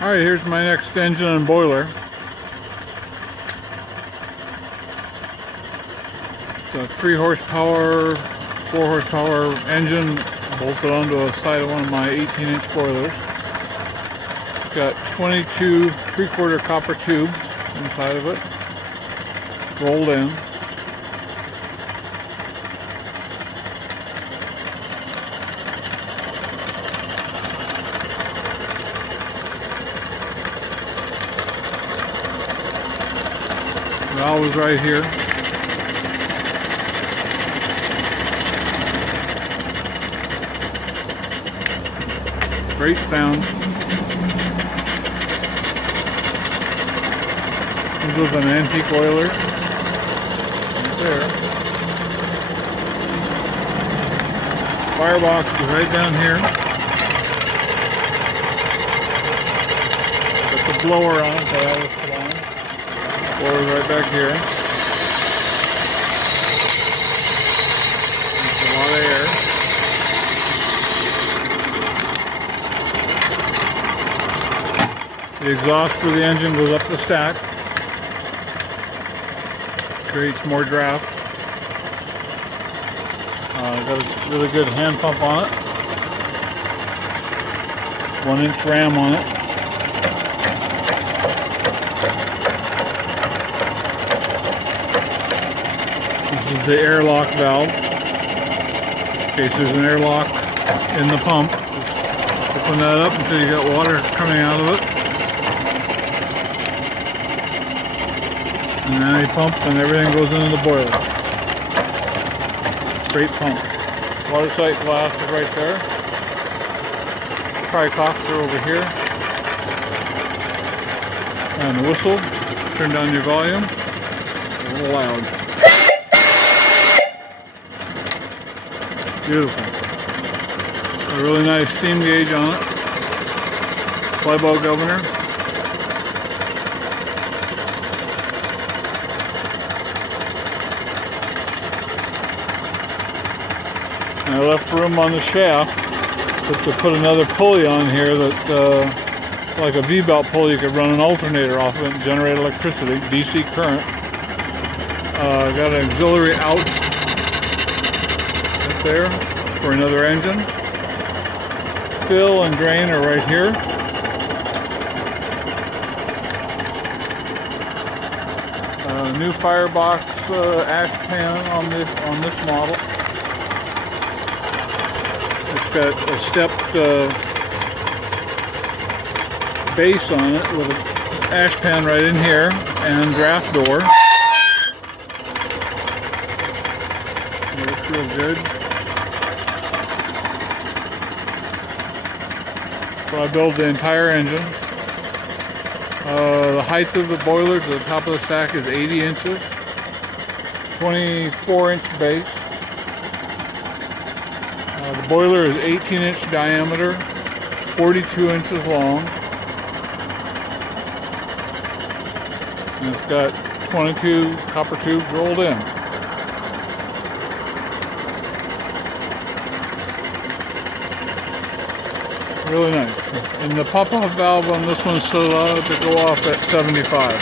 Alright, here's my next engine and boiler. It's a 3 horsepower, 4 horsepower engine bolted onto the side of one of my 18-inch boilers. It's got 22 3/4 copper tubes inside of it, rolled in. Valve is right here. Great sound. This is an antique oiler. Right there. Firebox is right down here. Got the blower on it that I always put on. Blower's right back here. There's a lot of air. The exhaust for the engine goes up the stack. Creates more draft. Got a really good hand pump on it. 1-inch ram on it. This is the airlock valve. In case there's an airlock in the pump, just open that up until you got water coming out of it. And now you pump and everything goes into the boiler. Great pump. Water sight glass is right there. Tricocks are over here. And the whistle. Turn down your volume. A little loud. Beautiful. A really nice steam gauge on it. Flyball governor. And I left room on the shaft to put another pulley on here that, like a V-belt pulley, you could run an alternator off of it and generate electricity, DC current. Got an auxiliary out right there for another engine. Fill and drain are right here. New firebox ash pan on this model. It's got a stepped base on it with an ash pan right in here and draft door. It looks real good. So I build the entire engine. The height of the boiler to the top of the stack is 80 inches. 24-inch base. The boiler is 18-inch diameter, 42 inches long, and it's got 22 copper tubes rolled in. Really nice. And the pop-off valve on this one's set to go off at 75.